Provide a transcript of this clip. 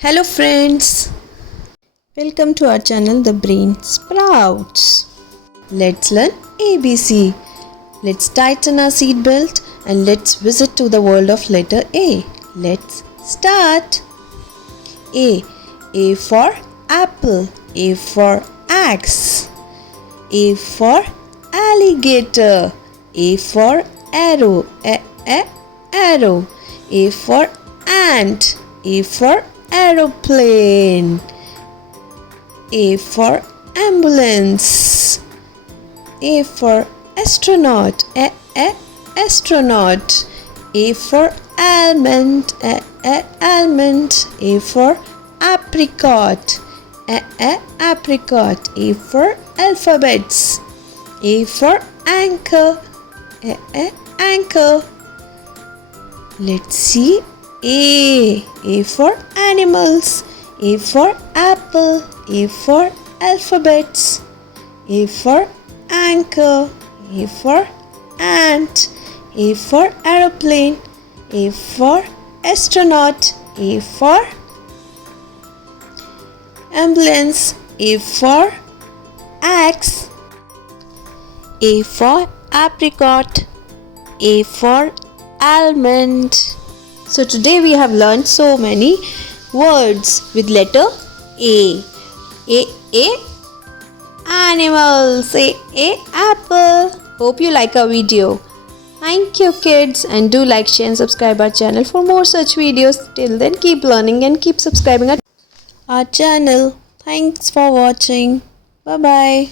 Hello friends, welcome to our channel The Brain Sprouts. Let's learn ABC. Let's tighten our seatbelt and let's visit to the world of letter A. Let's start. A for apple, A for axe, A for alligator, A for arrow, arrow, A for ant, A for aeroplane, A for ambulance, A for astronaut, astronaut, A for almond, almond, A for apricot, apricot, A for alphabets, A for anchor, anchor. Let's see. A for animals, A for apple, A for alphabets, A for anchor, A for ant, A for aeroplane, A for astronaut, A for ambulance, A for axe, A for apricot, A for almond. So today we have learned so many words with letter A. A animals, A apple. Hope you like our video. Thank you kids, and do like, share and subscribe our channel for more such videos. Till then, keep learning and keep subscribing our channel. Thanks for watching. Bye bye.